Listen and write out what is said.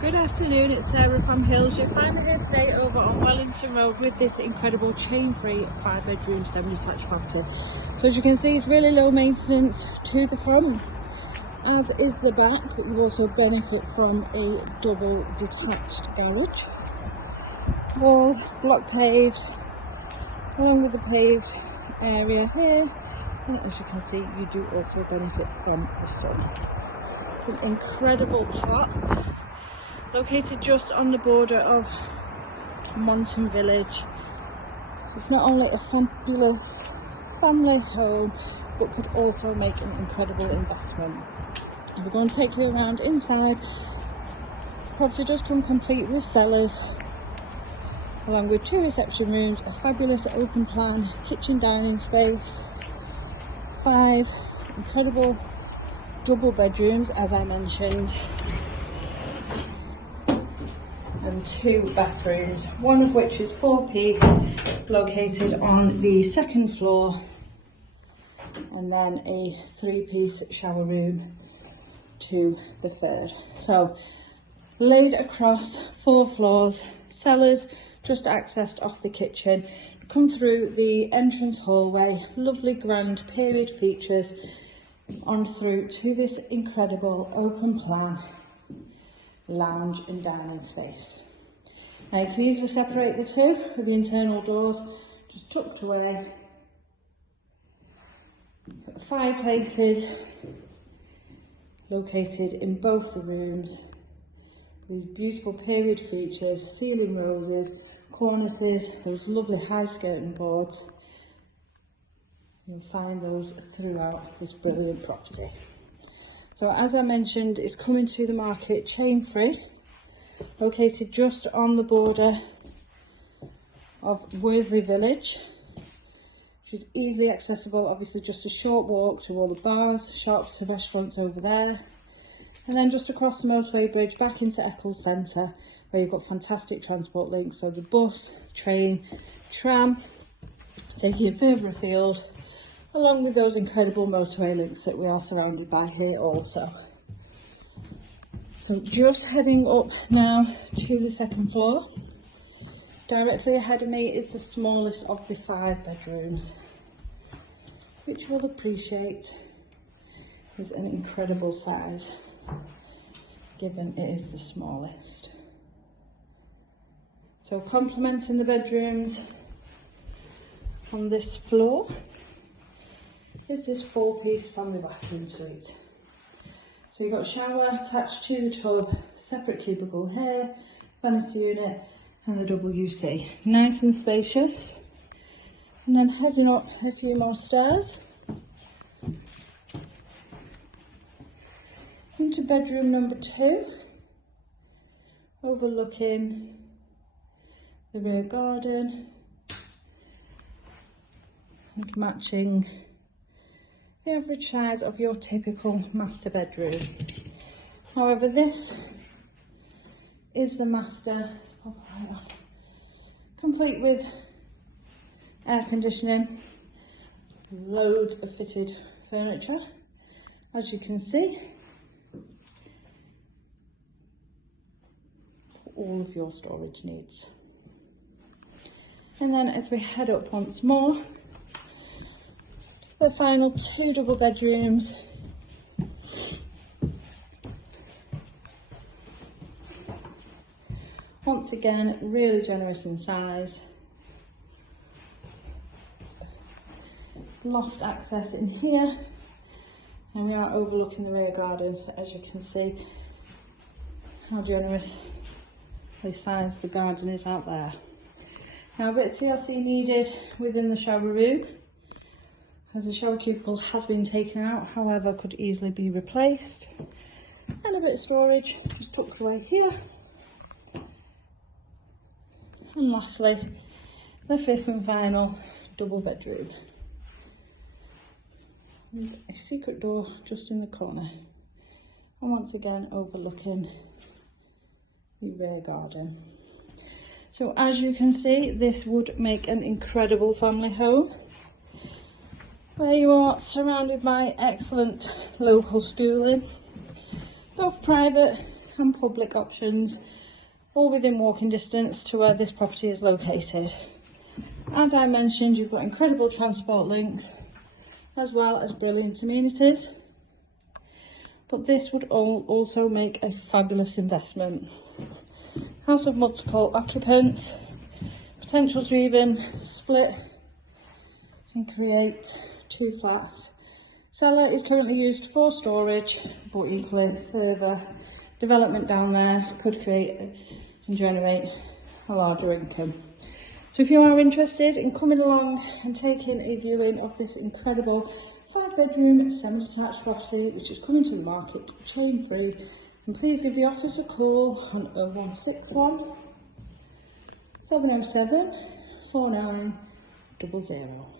Good afternoon, it's Sarah from Hills. You'll find me here today over on Wellington Road with this incredible chain-free 5-bedroom semi-detached property. So as you can see, it's really low maintenance to the front, as is the back, but you also benefit from a double detached garage. Wall, block paved, along with the paved area here, and as you can see, you do also benefit from the sun. It's an incredible plot, located just on the border of Monton village. It's not only a fabulous family home, but could also make an incredible investment. We're going to take you around inside. The property does come complete with cellars, along with 2 reception rooms, a fabulous open plan kitchen dining space, 5 incredible double bedrooms, as I mentioned, and 2 bathrooms, one of which is 4-piece, located on the 2nd floor, and then a 3-piece shower room to the 3rd. So laid across 4 floors, cellars just accessed off the kitchen, come through the entrance hallway, lovely grand period features, on through to this incredible open plan lounge and dining space. Now you can easily separate the two with the internal doors just tucked away. Fireplaces located in both the rooms. These beautiful period features, ceiling roses, cornices, those lovely high skirting boards. You'll find those throughout this brilliant property. So as I mentioned, it's coming to the market chain-free, located just on the border of Worsley village, which is easily accessible, obviously just a short walk to all the bars, shops and restaurants over there, and then just across the motorway bridge back into Eccles centre, where you've got fantastic transport links, so the bus, train, tram, taking you further afield, along with those incredible motorway links that we are surrounded by here also. So just heading up now to the 2nd floor. Directly ahead of me is the smallest of the 5 bedrooms, which you'll appreciate is an incredible size, given it is the smallest. So complementing the bedrooms on this floor is this 4-piece family bathroom suite. So you've got a shower attached to the tub, separate cubicle here, vanity unit and the WC. Nice and spacious. And then heading up a few more stairs into bedroom number 2, overlooking the rear garden and matching the average size of your typical master bedroom. However, this is the master, complete with air conditioning, loads of fitted furniture, as you can see, for all of your storage needs. And then as we head up once more, the final 2 double bedrooms. Once again, really generous in size. Loft access in here, and we are overlooking the rear garden, so as you can see how generously sized the garden is out there. Now a bit of TLC needed within the shower room, as the shower cubicle has been taken out, however could easily be replaced, and a bit of storage just tucked away here. And lastly, the 5th and final double bedroom. There's a secret door just in the corner, and once again overlooking the rear garden. So as you can see, this would make an incredible family home, where you are surrounded by excellent local schooling, both private, and public options, all within walking distance to where this property is located. As I mentioned, you've got incredible transport links as well as brilliant amenities, but this would also make a fabulous investment. House of multiple occupants, potential to even split and create 2 flats. Cellar is currently used for storage, but equally further development down there could create and generate a larger income. So if you are interested in coming along and taking a viewing of this incredible 5-bedroom semi-detached property which is coming to the market chain free, then please give the office a call on 0161 707 4900.